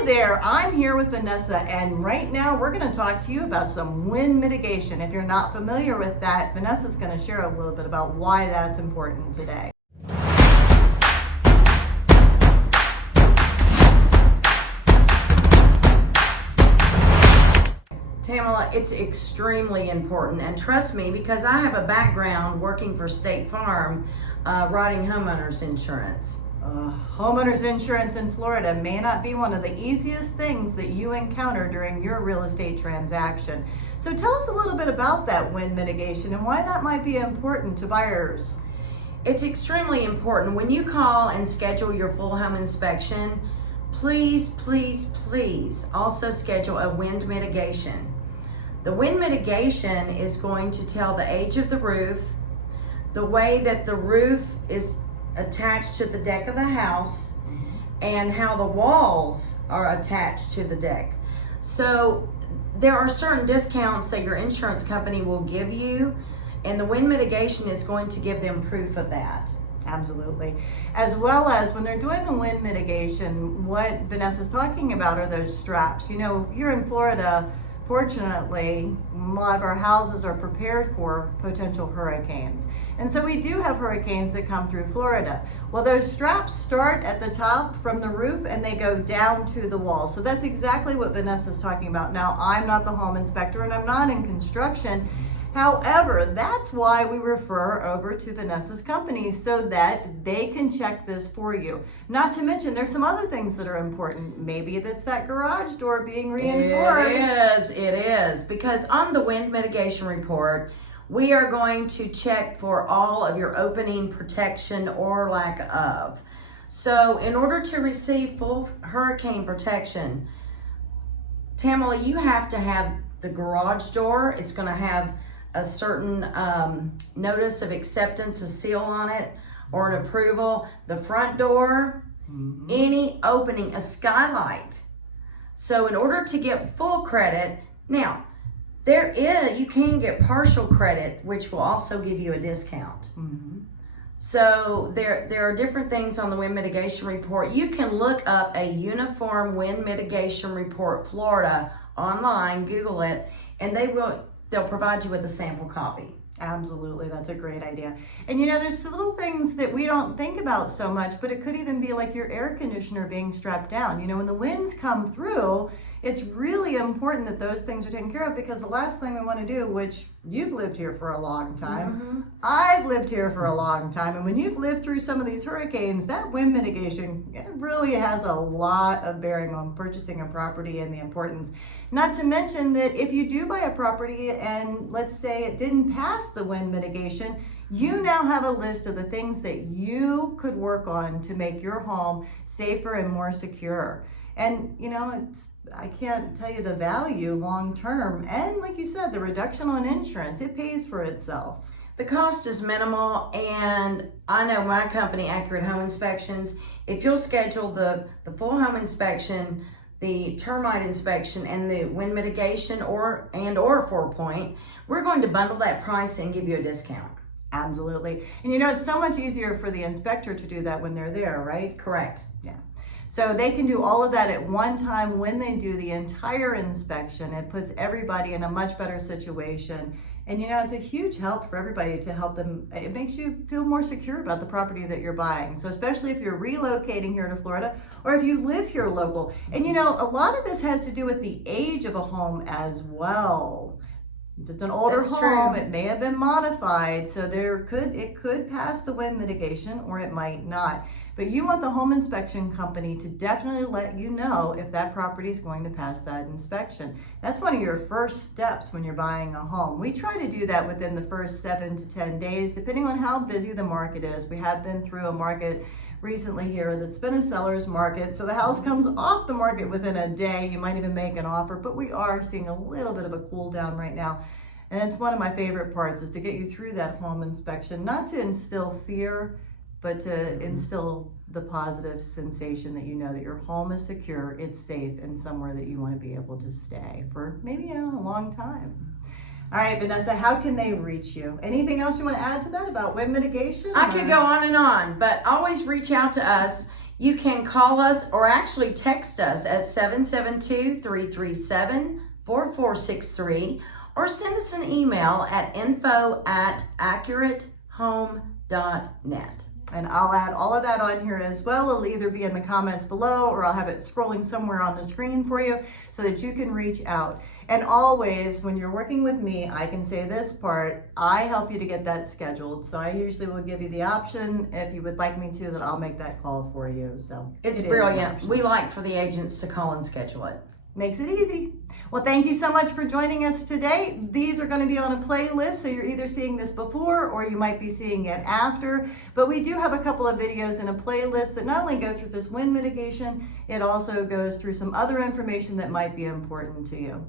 Hi there, I'm here with Vanessa, and right now we're going to talk to you about some wind mitigation. If you're not familiar with that, Vanessa's going to share a little bit about why that's important today. Tamela, it's extremely important, and trust me, because I have a background working for State Farm, writing homeowners insurance. Homeowners insurance in Florida may not be one of the easiest things that you encounter during your real estate transaction. So tell us a little bit about that wind mitigation and why that might be important to buyers. It's extremely important. When you call and schedule your full home inspection, please, please, please also schedule a wind mitigation. The wind mitigation is going to tell the age of the roof, the way that the roof is attached to the deck of the house, and how the walls are attached to the deck. So there are certain discounts that your insurance company will give you, and the wind mitigation is going to give them proof of that. Absolutely. As well as when they're doing the wind mitigation, what Vanessa's talking about are those straps. You know, here in Florida, fortunately, a lot of our houses are prepared for potential hurricanes. And so we do have hurricanes that come through Florida. Well, those straps start at the top from the roof and they go down to the wall. So that's exactly what Vanessa's talking about. Now, I'm not the home inspector and I'm not in construction. However, that's why we refer over to Vanessa's company so that they can check this for you. Not to mention, there's some other things that are important. Maybe that's that garage door being reinforced. It is. Because on the wind mitigation report, we are going to check for all of your opening protection or lack of. So in order to receive full hurricane protection, Tamela, you have to have the garage door. It's going to have a certain notice of acceptance, a seal on it, or an approval. The front door, any opening, a skylight. So in order to get full credit, now, you can get partial credit, which will also give you a discount. So there are different things on the wind mitigation report. You can look up a uniform wind mitigation report Florida online, Google it, and they'll provide you with a sample copy. Absolutely, that's a great idea. And you know, there's little things that we don't think about so much, but it could even be like your air conditioner being strapped down. You know, when the winds come through, it's really important that those things are taken care of, because the last thing we want to do, which you've lived here for a long time, I've lived here for a long time, and when you've lived through some of these hurricanes, that wind mitigation, it really has a lot of bearing on purchasing a property and the importance. Not to mention that if you do buy a property and let's say it didn't pass the wind mitigation, you now have a list of the things that you could work on to make your home safer and more secure. And you know, I can't tell you the value long term. And like you said, the reduction on insurance, it pays for itself. The cost is minimal, and I know my company, Accurate Home Inspections, if you'll schedule the full home inspection, the termite inspection, and the wind mitigation or 4-point, we're going to bundle that price and give you a discount. Absolutely. And you know, it's so much easier for the inspector to do that when they're there, right? Correct. Yeah. So they can do all of that at one time when they do the entire inspection. It puts everybody in a much better situation. And you know, it's a huge help for everybody to help them. It makes you feel more secure about the property that you're buying. So especially if you're relocating here to Florida or if you live here local. And you know, a lot of this has to do with the age of a home as well. If it's an older home, it may have been modified, so it could pass the wind mitigation or it might not. But you want the home inspection company to definitely let you know if that property is going to pass that inspection. That's one of your first steps when you're buying a home. We try to do that within the first 7 to 10 days, depending on how busy the market is. We have been through a market recently here that's been a seller's market, so the house comes off the market within a day. You might even make an offer, but we are seeing a little bit of a cool down right now. And it's one of my favorite parts, is to get you through that home inspection, not to instill fear, but to instill the positive sensation that you know that your home is secure, it's safe, and somewhere that you want to be able to stay for maybe a long time. All right, Vanessa, how can they reach you? Anything else you want to add to that about wind mitigation? I could go on and on, but always reach out to us. You can call us or actually text us at 772-337-4463 or send us an email at info@accuratehome.net. And I'll add all of that on here as well. It'll either be in the comments below or I'll have it scrolling somewhere on the screen for you so that you can reach out. And always, when you're working with me, I can say this part, I help you to get that scheduled. So I usually will give you the option, if you would like me to, that I'll make that call for you. So It's it is an brilliant. option. We like for the agents to call and schedule it. Makes it easy. Well, thank you so much for joining us today. These are going to be on a playlist, so you're either seeing this before or you might be seeing it after. But we do have a couple of videos in a playlist that not only go through this wind mitigation, it also goes through some other information that might be important to you.